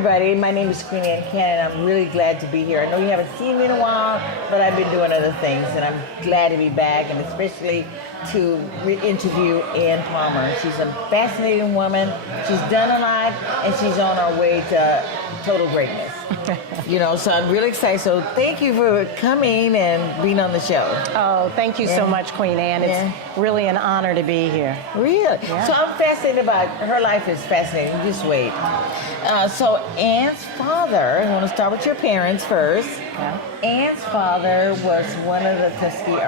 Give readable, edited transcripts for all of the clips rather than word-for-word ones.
everybody. My name is Queen Anne Cannon. I'm really glad to be here. I know you haven't seen me in a while, but I've been doing other things, and I'm glad to be back, and especially to interview Ann Palmer. She's a fascinating woman. She's done a lot, and she's on her way to total greatness. So I'm really excited. So thank you for coming and being on the show. Oh, thank you so much, Queen Anne. It's really an honor to be here. Really? Yeah. So I'm fascinated about, her life is fascinating. Just wait. So Ann's father, I want to start with your parents first. Yeah. Ann's father was one of the Tuskegee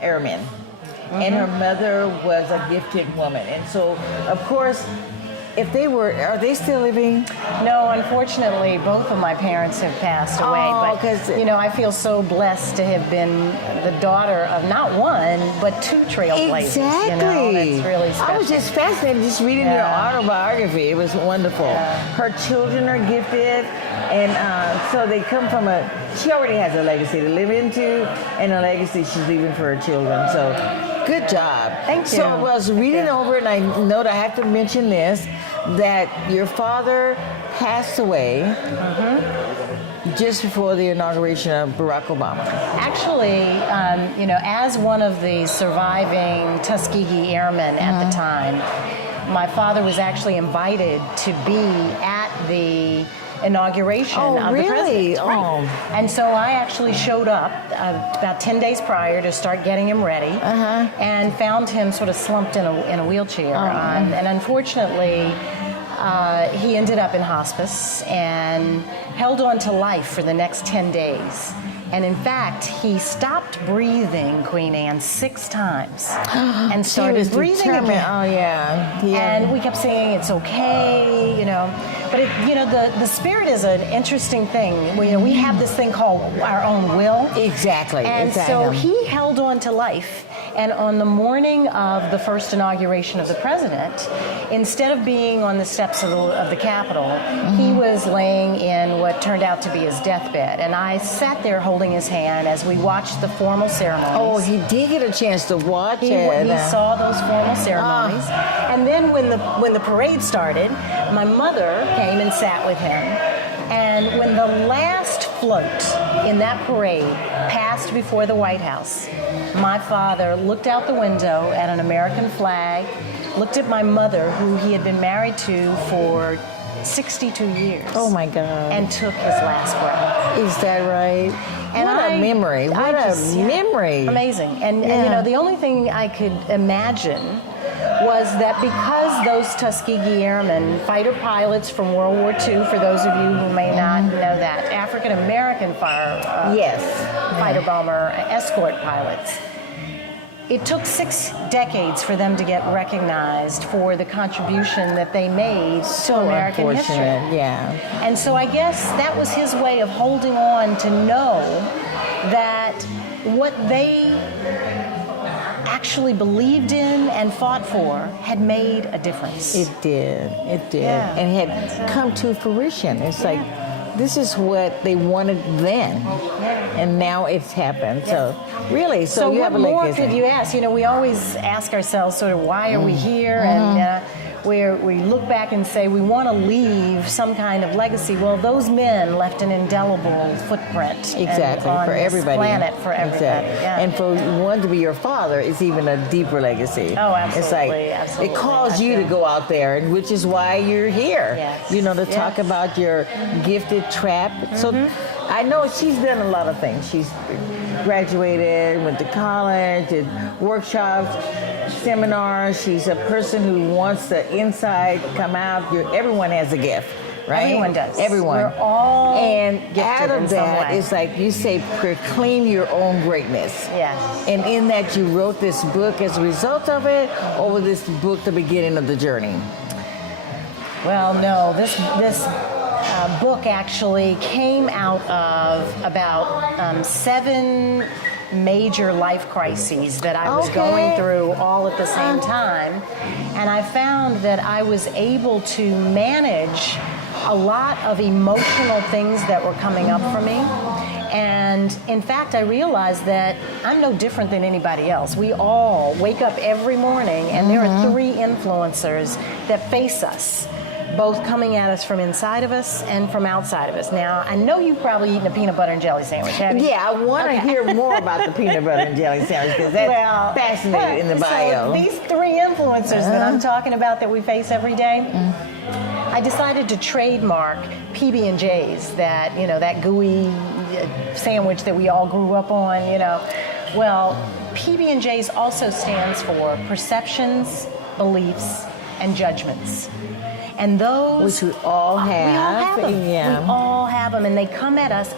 Airmen. And her mother was a gifted woman. And so, of course, are they still living? No, unfortunately, both of my parents have passed away. Oh, but, I feel so blessed to have been the daughter of not one, but two trailblazers. Exactly. That's really special. I was just fascinated just reading your autobiography. It was wonderful. Yeah. Her children are gifted, and so they come from she already has a legacy to live into, and a legacy she's leaving for her children. So good job. Thank you. So I was reading over, and I know that I have to mention this, that your father passed away just before the inauguration of Barack Obama. Actually, as one of the surviving Tuskegee Airmen at the time, my father was actually invited to be at the inauguration of the president. Oh. And so I actually showed up about 10 days prior to start getting him ready, and found him sort of slumped in a wheelchair. And unfortunately, he ended up in hospice and held on to life for the next 10 days. And in fact, he stopped breathing, Queen Anne, 6 times and started breathing again. Oh, yeah. And we kept saying, it's okay, But, the spirit is an interesting thing. We have this thing called our own will. Exactly. And so he held on to life. And on the morning of the first inauguration of the president, instead of being on the steps of the Capitol, he was laying in what turned out to be his deathbed. And I sat there holding his hand as we watched the formal ceremonies. Oh, he did get a chance to watch it. He saw those formal ceremonies. And then when the parade started, my mother came and sat with him. And when the last float in that parade passed before the White House, my father looked out the window at an American flag, looked at my mother, who he had been married to for 62 years. Oh, my God. And took his last breath. Is that right? And what a memory. What a memory. Amazing. And, the only thing I could imagine was that because those Tuskegee Airmen, fighter pilots from World War II, for those of you who may not know that, African-American fighter bomber escort pilots, it took 6 decades for them to get recognized for the contribution that they made to American history. Yeah. And so I guess that was his way of holding on to know that what they actually believed in and fought for had made a difference. It did. Yeah. And had come to fruition. It's like, this is what they wanted then. And now it's happened. So really, so you have a legacy. What more could you ask? We always ask ourselves sort of, why are we here? And we look back and say we want to leave some kind of legacy. Well, those men left an indelible footprint. On for this everybody. Planet for everybody. Exactly. Yeah. And for one to be your father is even a deeper legacy. Oh, absolutely. It's like absolutely. It calls you to go out there, and which is why you're here. Yes. To talk about your gifted trap. So I know she's done a lot of things. She's graduated, went to college, did workshops, seminars. She's a person who wants the inside come out. Everyone has a gift, right? Everyone does. Everyone. We're all and gifted out of in some that, way. it's like you say, proclaim your own greatness. Yes. And in that, you wrote this book as a result of it, or was this book the beginning of the journey? Well, no. This book actually came out of about 7 major life crises that I was going through all at the same time. And I found that I was able to manage a lot of emotional things that were coming up for me. And in fact, I realized that I'm no different than anybody else. We all wake up every morning and there are 3 influencers that face us. both coming at us from inside of us and from outside of us. Now, I know you've probably eaten a peanut butter and jelly sandwich, haven't you? Yeah, I want to hear more about the peanut butter and jelly sandwich because that's fascinating in the bio. So these three influencers that I'm talking about that we face every day, I decided to trademark PB&J's, that, you know, that gooey sandwich that we all grew up on, you know. Well, PB&J's also stands for perceptions, beliefs, and judgments. And those... Which we all have. We all have them. Yeah. We all have them, and they come at us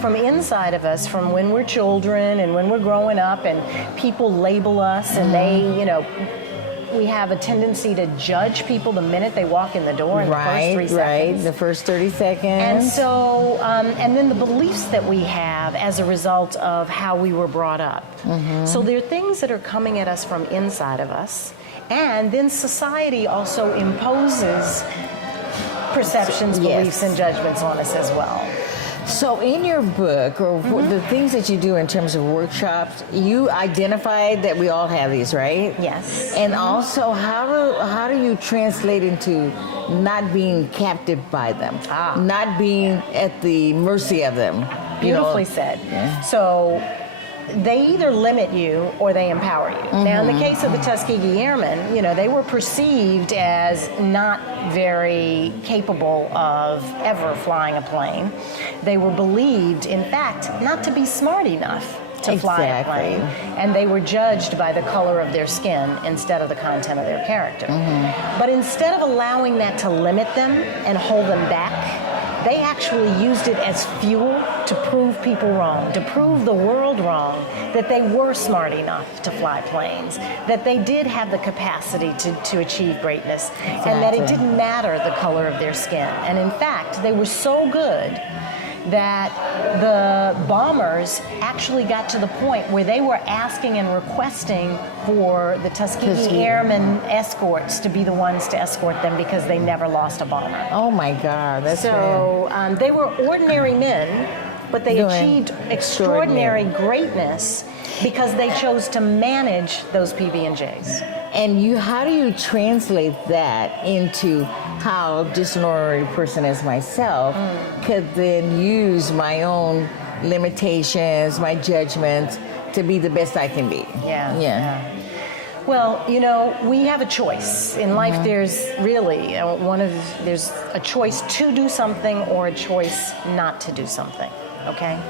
from inside of us, from when we're children and when we're growing up, and people label us, and they, you know, we have a tendency to judge people the minute they walk in the door in the first 3 seconds. Right, the first 30 seconds. And so, and then the beliefs that we have as a result of how we were brought up. So there are things that are coming at us from inside of us, and then society also imposes perceptions, beliefs, and judgments on us as well. So in your book, or the things that you do in terms of workshops, you identified that we all have these, right? Yes. And also, how do you translate into not being captive by them, not being at the mercy of them? Beautifully said. Yeah. So they either limit you or they empower you. Now, in the case of the Tuskegee Airmen, you know, they were perceived as not very capable of ever flying a plane. They were believed, in fact, not to be smart enough to fly a plane. And they were judged by the color of their skin instead of the content of their character. But instead of allowing that to limit them and hold them back, they actually used it as fuel to prove people wrong, to prove the world wrong, that they were smart enough to fly planes, that they did have the capacity to achieve greatness, and that it didn't matter the color of their skin. And in fact, they were so good that the bombers actually got to the point where they were asking and requesting for the Tuskegee Airmen escorts to be the ones to escort them because they never lost a bomber. Oh my God, that's so they were ordinary men, but they achieved extraordinary greatness because they chose to manage those PB&Js. And how do you translate that into how just an ordinary person as myself could then use my own limitations, my judgments to be the best I can be? Yeah. Well, you know, we have a choice. In life, there's really there's a choice to do something or a choice not to do something, okay?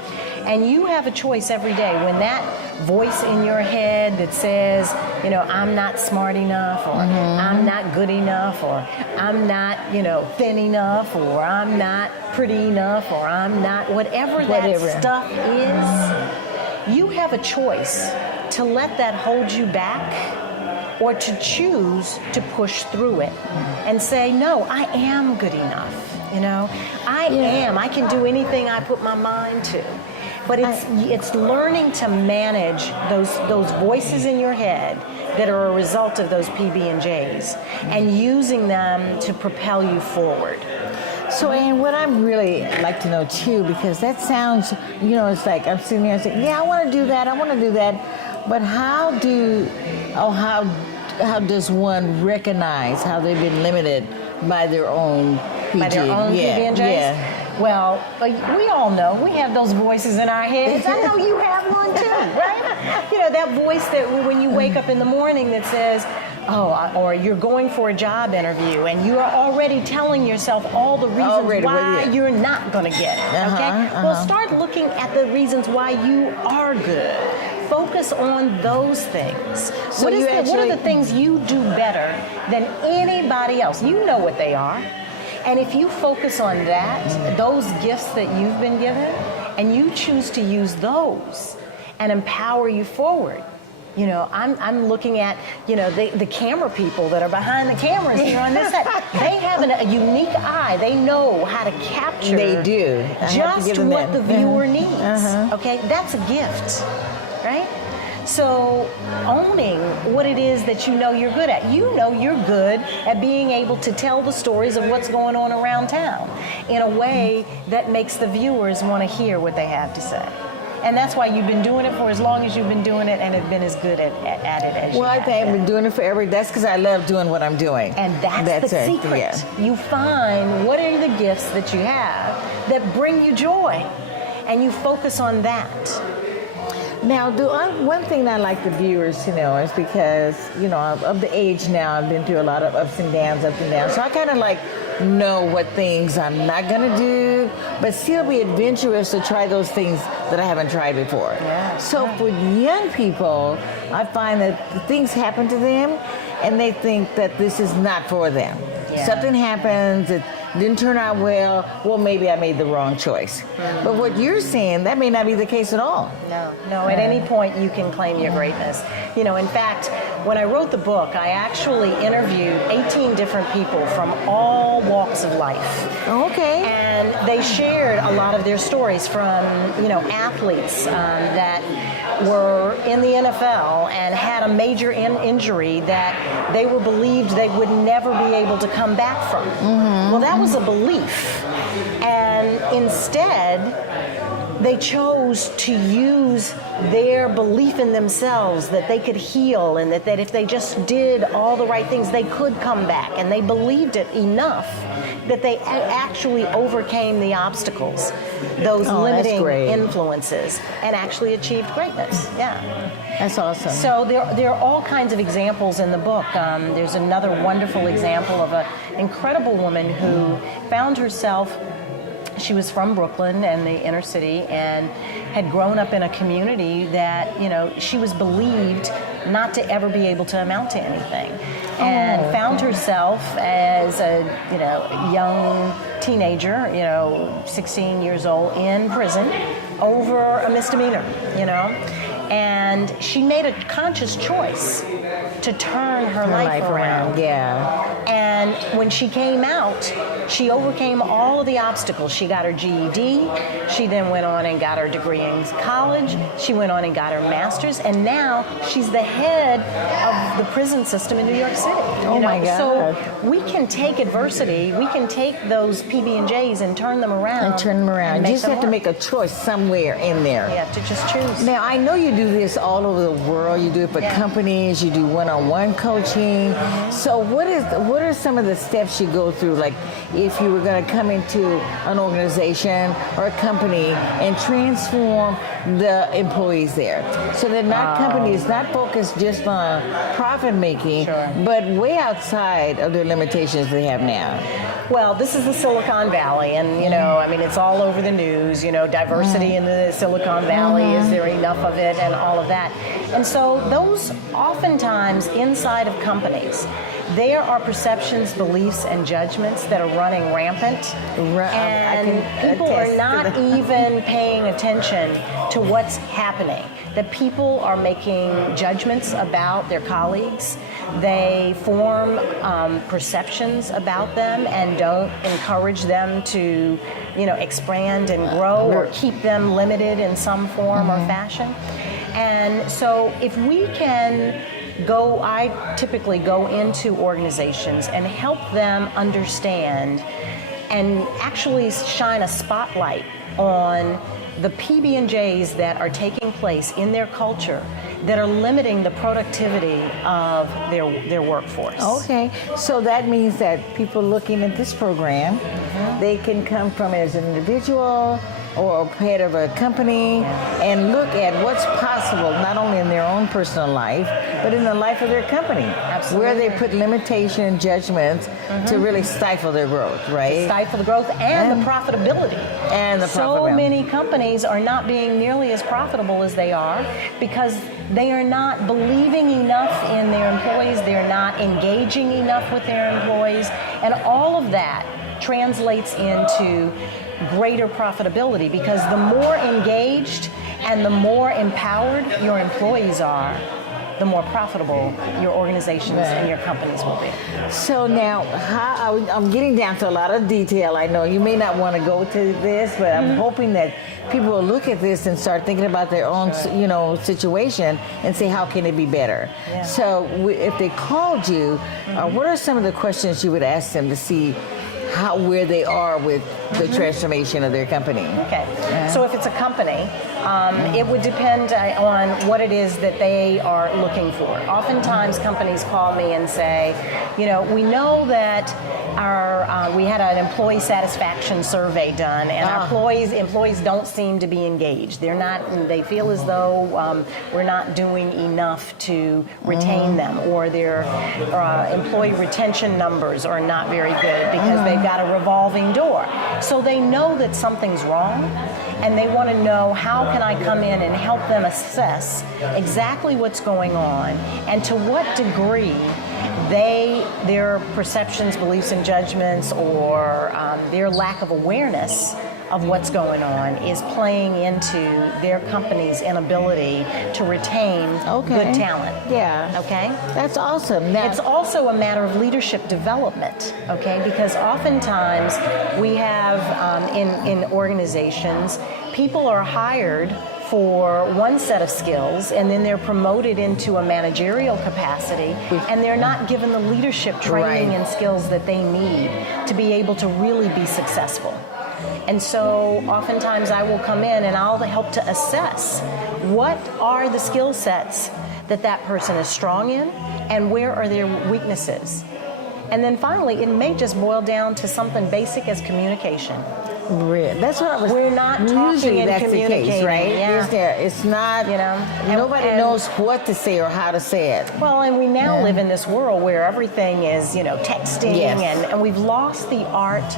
And you have a choice every day. When that voice in your head that says, you know, I'm not smart enough, or I'm not good enough, or I'm not, you know, thin enough, or I'm not pretty enough, or I'm not, whatever that stuff is, you have a choice to let that hold you back or to choose to push through it and say, no, I am good enough. You know, I am. I can do anything I put my mind to. But it's learning to manage those voices in your head that are a result of those PB&Js and using them to propel you forward. So, Ann, what I'd really like to know too, because that sounds, you know, it's like I'm sitting there and saying, yeah, I want to do that, but how does one recognize how they've been limited by their own PG? By their own PB&Js? Yeah. Well, we all know we have those voices in our heads. I know you have one too, right? You know, that voice that when you wake up in the morning that says, or you're going for a job interview and you are already telling yourself all the reasons why you're not going to get it, okay? Well, start looking at the reasons why you are good. Focus on those things. So what are the things you do better than anybody else? You know what they are. And if you focus on that, those gifts that you've been given, and you choose to use those and empower you forward. You know, I'm looking at, you know, the camera people that are behind the cameras here on this side. They have a unique eye. They know how to capture. They do. Just what the viewer needs. Okay, that's a gift, right? So owning what it is that you know you're good at. You know you're good at being able to tell the stories of what's going on around town in a way that makes the viewers want to hear what they have to say. And that's why you've been doing it for as long as you've been doing it, and have been as good at it as you Well, I have think I've been. been doing it forever. That's because I love doing what I'm doing. And that's the it. secret. Yeah. You find what are the gifts that you have that bring you joy, and you focus on that. Now, one thing I like the viewers to know is because, of the age now, I've been through a lot of ups and downs. So I kind of like know what things I'm not going to do, but still be adventurous to try those things that I haven't tried before. Yeah. So for young people, I find that things happen to them and they think that this is not for them. Yeah. Something happens, it didn't turn out well, maybe I made the wrong choice. But what you're saying, that may not be the case at all. No, at any point you can claim your greatness. In fact, when I wrote the book, I actually interviewed 18 different people from all walks of life. Okay. And they shared a lot of their stories from, athletes that were in the NFL and had a major injury that they were believed they would never be able to come back from. Well, that was a belief. And instead, they chose to use their belief in themselves that they could heal and that if they just did all the right things, they could come back. And they believed it enough that they actually overcame the obstacles, those limiting influences, and actually achieved greatness. Yeah. That's awesome. So there are all kinds of examples in the book. There's another wonderful example of an incredible woman who found herself. She was from Brooklyn and the inner city and had grown up in a community that, she was believed not to ever be able to amount to anything. And found herself as a, young teenager, 16 years old, in prison over a misdemeanor, And she made a conscious choice to turn her life around. Yeah. And when she came out, she overcame all of the obstacles. She got her GED. She then went on and got her degree in college. She went on and got her master's. And now she's the head of the prison system in New York City. Oh, my God. So we can take adversity. We can take those PB&Js and turn them around. You just have to make a choice somewhere in there. You have to just choose. Now, I know you do this all over the world. You do it for companies. You do one-on-one coaching. So what are some of the steps you go through? Like if you were going to come into an organization or a company and transform the employees there. So that company is not focused just on profit making, but way outside of the limitations they have now. Well, this is the Silicon Valley, and it's all over the news. Diversity in the Silicon Valley, is there enough of it, and all of that. And so those oftentimes inside of companies, there are perceptions, beliefs, and judgments that are running rampant, and people are not even paying attention to what's happening. That people are making judgments about their colleagues. They form perceptions about them and don't encourage them to, expand and grow or keep them limited in some form or fashion. And so if we can I typically go into organizations and help them understand and actually shine a spotlight on the PB&Js that are taking place in their culture that are limiting the productivity of their workforce. Okay, so that means that people looking at this program, they can come from as an individual or head of a company and look at what's possible, not only in their own personal life, but in the life of their company. Absolutely. Where they put limitation and judgments to really stifle their growth, right? To stifle the growth and the profitability. So many companies are not being nearly as profitable as they are because they are not believing enough in their employees, they're not engaging enough with their employees, and all of that translates into greater profitability because the more engaged and the more empowered your employees are, the more profitable your organizations and your companies will be. So now, I'm getting down to a lot of detail. I know you may not want to go to this, but I'm hoping that people will look at this and start thinking about their own, situation and say, how can it be better? Yeah. So if they called you, what are some of the questions you would ask them to see where they are with the transformation of their company. Okay. So if it's a company, it would depend on what it is that they are looking for. Oftentimes, companies call me and say, we know that we had an employee satisfaction survey done, and our employees don't seem to be engaged. They feel as though we're not doing enough to retain them, or their employee retention numbers are not very good because they've got a revolving door. So they know that something's wrong, and they want to know, how can I come in and help them assess exactly what's going on, and to what degree their perceptions, beliefs, and judgments, or their lack of awareness of what's going on is playing into their company's inability to retain good talent. Yeah. Okay? That's awesome. Now, it's also a matter of leadership development, okay? Because oftentimes we have in organizations, people are hired for one set of skills, and then they're promoted into a managerial capacity, and they're not given the leadership training and skills that they need to be able to really be successful. And so oftentimes I will come in and I'll help to assess what are the skill sets that person is strong in, and where are their weaknesses. And then finally, it may just boil down to something basic as communication. That's what I was. We're not talking usually and that's communicating, the case, right? yeah. It's not. Nobody and knows what to say or how to say it. Well, and we now live in this world where everything is, texting, and we've lost the art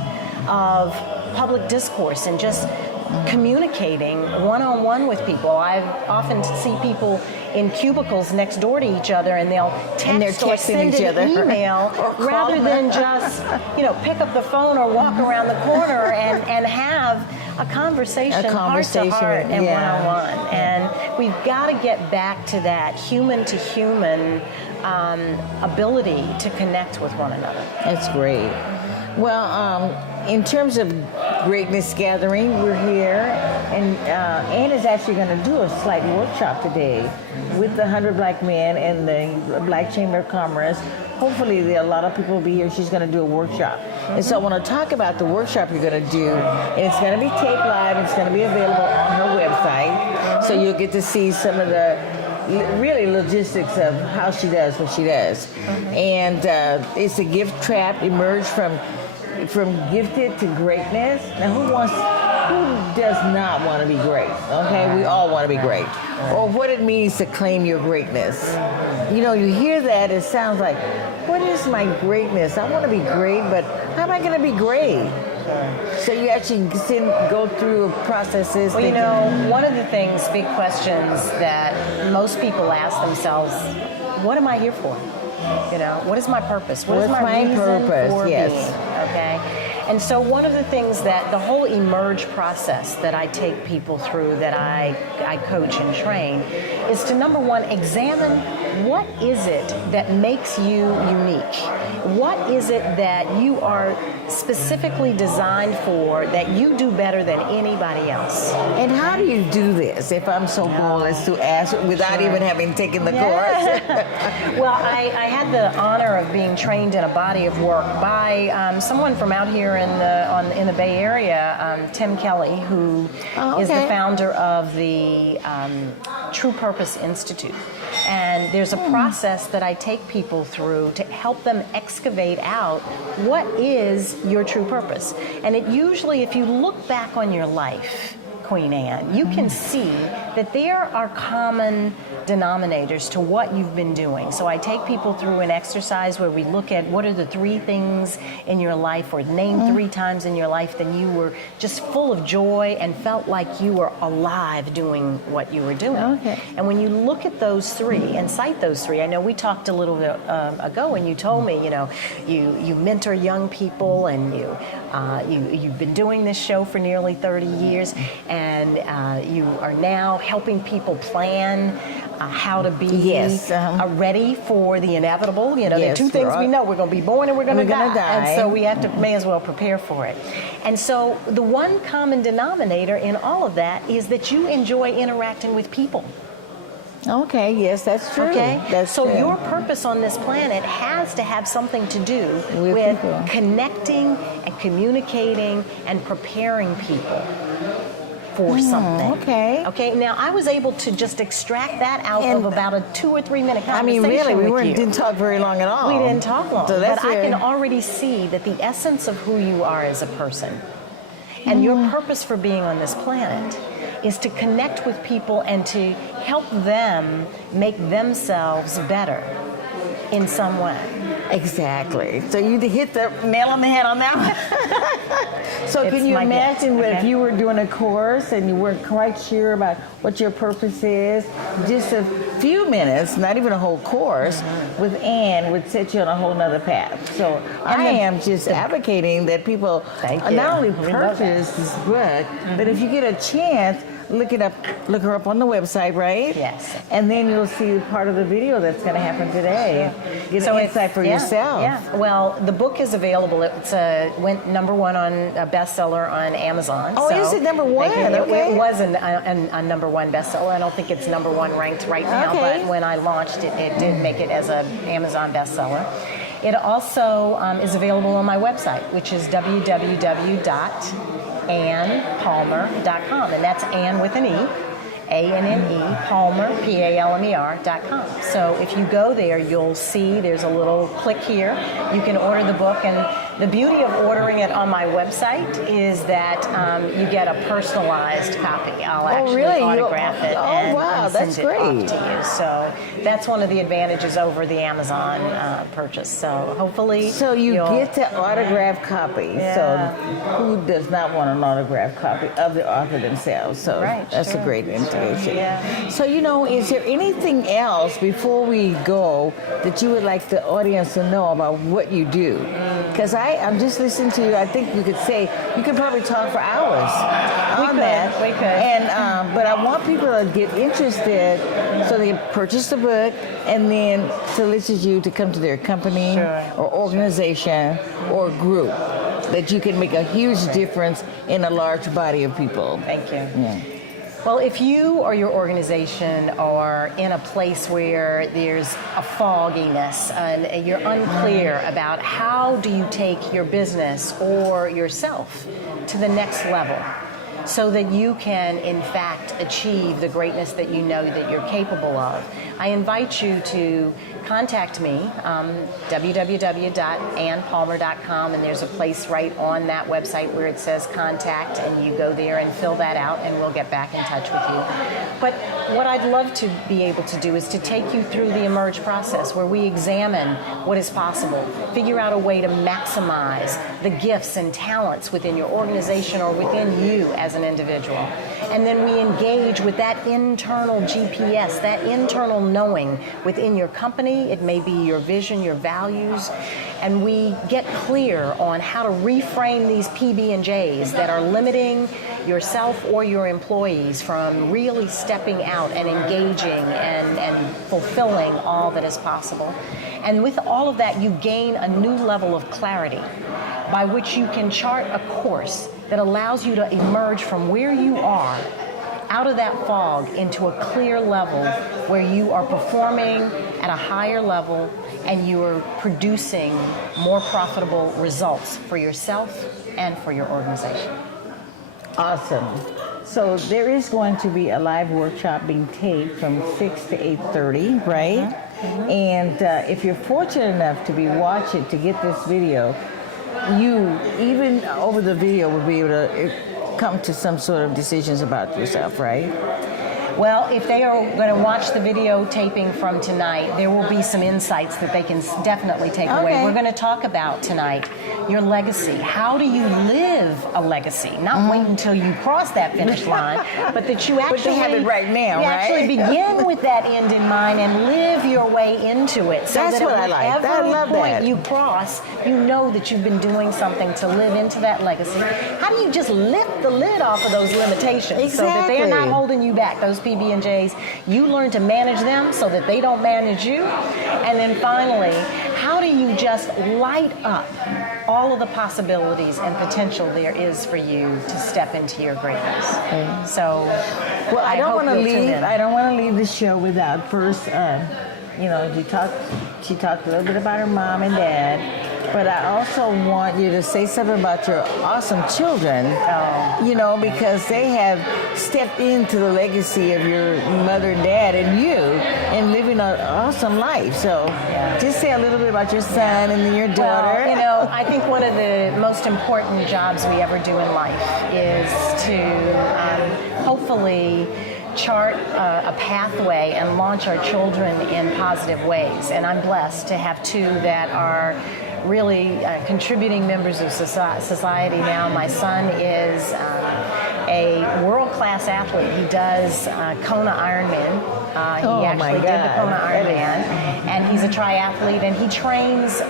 of public discourse and just communicating one-on-one with people. I often see people in cubicles next door to each other, and they'll text or send an email rather than just, pick up the phone or walk around the corner and have a conversation heart to heart and one-on-one. And we've got to get back to that human-to-human ability to connect with one another. That's great. Well, in terms of Greatness Gathering, we're here, and Ann is actually going to do a slight workshop today with the 100 Black Men and the Black Chamber of Commerce. Hopefully, a lot of people will be here. She's going to do a workshop. And so I want to talk about the workshop you're going to do. And it's going to be taped live. It's going to be available on her website. So you'll get to see some of the really logistics of how she does what she does. And it's a gift trap, emerge from gifted to greatness. Now, who does not want to be great? Okay, we all want to be great. Or what it means to claim your greatness. You hear that, it sounds like, what is my greatness? I want to be great, but how am I going to be great? So you actually go through processes. Well, one of the things, big questions that most people ask themselves, what am I here for? What is my purpose? What is my reason purpose? for Yes. being? Okay. And so one of the things that the whole emerge process that I take people through, that I coach and train, is to, number one, examine what is it that makes you unique? What is it that you are specifically designed for that you do better than anybody else? And how do you do this, if I'm so bold as to ask, without even having taken the course? Well, I had the honor of being trained in a body of work by someone from out here in the Bay Area, Tim Kelly, who is the founder of the True Purpose Institute. And there's a process that I take people through to help them excavate out what is your true purpose. And it usually, if you look back on your life, Queen Anne, you can see that there are common denominators to what you've been doing. So I take people through an exercise where we look at what are the 3 things in your life, or name 3 times in your life that you were just full of joy and felt like you were alive doing what you were doing. Okay. And when you look at those 3 and cite those 3, I know we talked a little bit ago, and you told me, you mentor young people, and you've been doing this show for nearly 30 years, and you are now helping people plan how to be ready for the inevitable. The 2 things we know: we're going to be born and we're going to die. And so we may as well prepare for it. And so the one common denominator in all of that is that you enjoy interacting with people. Okay, yes, that's true. Okay? That's so true. your purpose on this planet has to have something to do With with people. connecting and communicating and preparing people for something. okay. Okay, now I was able to just extract that out And- of about a 2 or 3 minute I mean, conversation really, with you. didn't talk very long at all. We didn't talk long, So that's but I very- can already see that the essence of who you are as a person and your purpose for being on this planet is to connect with people and to help them make themselves better in some way. Exactly. So you hit the nail on the head on that one. So It's can you my imagine gift, if okay? you were doing a course and you weren't quite sure about what your purpose is, just a few minutes, not even a whole course, with Ann would set you on a whole nother path. So I am just advocating that people Thank you. not only We love that. purchase this book, but if you get a chance, look her up on the website, right? Yes. And then you'll see part of the video that's going to happen today. Get an insight for yourself. Yeah. Well, the book is available. It's went number one on a bestseller on Amazon. Oh, is it number one? Okay. It was a number one bestseller. I don't think it's number one ranked right now, Okay. but when I launched it, it did make it as an Amazon bestseller. It also is available on my website, which is www.AnnPalmer.com, and that's Ann with an E. ANNE, Palmer, PALMER.com. So if you go there, you'll see there's a little click here. You can order the book, and the beauty of ordering it on my website is that you get a personalized copy. I'll actually really? autograph it and wow, send that's it great. off to you. So that's one of the advantages over the Amazon purchase. So hopefully So you you'll- get the autographed copy. Yeah. So who does not want an autographed copy of the author themselves? So Right, that's sure. a great indication. Yeah. So, is there anything else before we go that you would like the audience to know about what you do? Because I'm just listening to you. I think you could probably talk for hours on that. We could. And but I want people to get interested so they purchase the book and then solicit you to come to their company Sure. or organization or group that you can make a huge difference in a large body of people. Thank you. Yeah. Well, if you or your organization are in a place where there's a fogginess and you're unclear about how do you take your business or yourself to the next level so that you can, in fact, achieve the greatness that you know that you're capable of, I invite you to contact me, www.annpalmer.com, and there's a place right on that website where it says contact, and you go there and fill that out, and we'll get back in touch with you. But what I'd love to be able to do is to take you through the Emerge process, where we examine what is possible, figure out a way to maximize the gifts and talents within your organization or within you as an individual. And then we engage with that internal GPS, that internal knowing within your company. It may be your vision, your values, and we get clear on how to reframe these PB&Js that are limiting yourself or your employees from really stepping out and engaging and fulfilling all that is possible. And with all of that, you gain a new level of clarity by which you can chart a course that allows you to emerge from where you are out of that fog into a clear level where you are performing at a higher level and you are producing more profitable results for yourself and for your organization. Awesome. So there is going to be a live workshop being taped from 6 to 8:30, right? Mm-hmm. And if you're fortunate enough to be watching to get this video, you even over the video will be able to come to some sort of decisions about yourself, right? Well, if they are going to watch the video taping from tonight, there will be some insights that they can definitely take away. Okay. We're going to talk about tonight your legacy. How do you live a legacy? Not wait until you cross that finish line, but that you actually have it right now, you right? actually begin with that end in mind and live your way into it. So That's that what at I like. whatever I love point that. you cross, you know that you've been doing something to live into that legacy. How do you just lift the lid off of those limitations so that they are not Exactly. holding you back, those PB&Js? You learn to manage them so that they don't manage you. And then finally, how do you just light up all of the possibilities and potential there is for you to step into your greatness. So, Well, I don't hope want to you'll tune leave. in. I don't want to leave the show without first. She talked a little bit about her mom and dad, but I also want you to say something about your awesome children. Because they have stepped into the legacy of your mother and dad and you, and living an awesome life. So, just say a little bit about your son and then your daughter. Well, I think one of the most important jobs we ever do in life is to hopefully chart a pathway and launch our children in positive ways. And I'm blessed to have two that are really contributing members of society now. My son is a world-class athlete. He does Kona Ironman. He actually did the Kona Ironman, and he's a triathlete, and he trains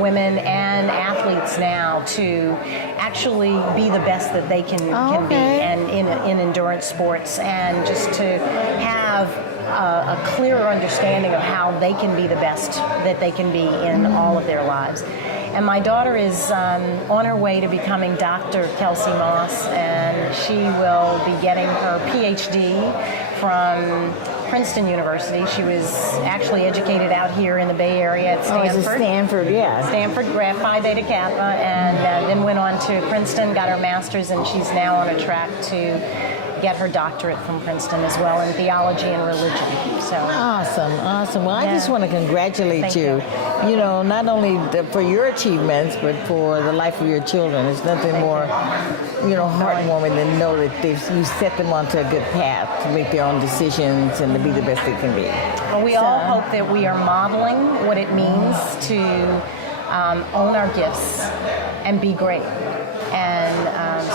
women and athletes now to actually be the best that they can be, and in endurance sports, and just to have a clearer understanding of how they can be the best that they can be in all of their lives. And my daughter is on her way to becoming Dr. Kelsey Moss, and she will be getting her PhD from Princeton University. She was actually educated out here in the Bay Area at Stanford. Stanford, yeah. Stanford, Phi Beta Kappa, and then went on to Princeton, got her master's, and she's now on a track to get her doctorate from Princeton as well in theology and religion. So awesome. Well, I just want to congratulate Thank you. Not only for your achievements, but for the life of your children. There's nothing more, heartwarming than know that you set them onto a good path to make their own decisions and to be the best they can be. Well, we all hope that we are modeling what it means to own our gifts and be great. And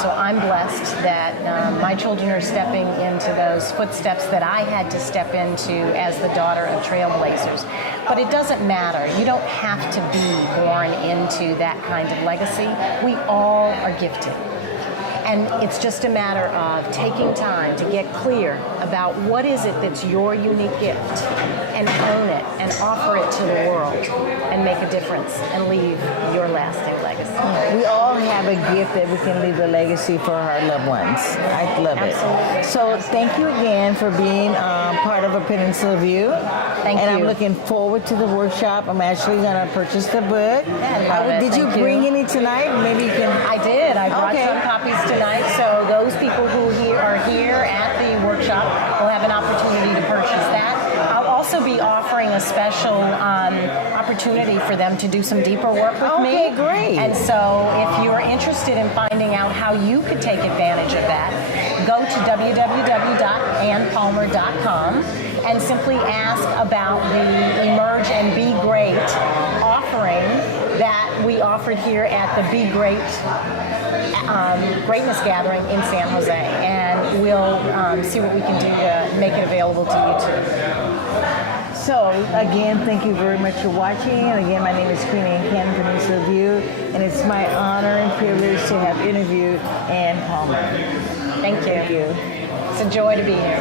so I'm blessed that my children are stepping into those footsteps that I had to step into as the daughter of trailblazers. But it doesn't matter. You don't have to be born into that kind of legacy. We all are gifted. And it's just a matter of taking time to get clear about what is it that's your unique gift, and own it and offer it to the world and make a difference and leave your lasting legacy. We all have a gift that we can leave a legacy for our loved ones. I love Absolutely. it. So thank you again for being part of A Peninsula View. Thank you. And I'm looking forward to the workshop. I'm actually going to purchase the book. Did you bring any tonight? Maybe you can. I did. I brought some copies tonight, so those people who are here at the workshop will have an opportunity to purchase that. I'll also be offering a special opportunity for them to do some deeper work with me. Okay, great. And so if you're interested in finding out how you could take advantage of that, go to www.annpalmer.com and simply ask about the Emerge and Be Great offering that we offered here at the Be Great Greatness Gathering in San Jose, and we'll see what we can do to make it available to you too. So, again, thank you very much for watching. And again, my name is Queen Ann Cannon, Peninsula View, and it's my honor and privilege to have interviewed Ann Palmer. Thank you. Thank you. It's a joy to be here.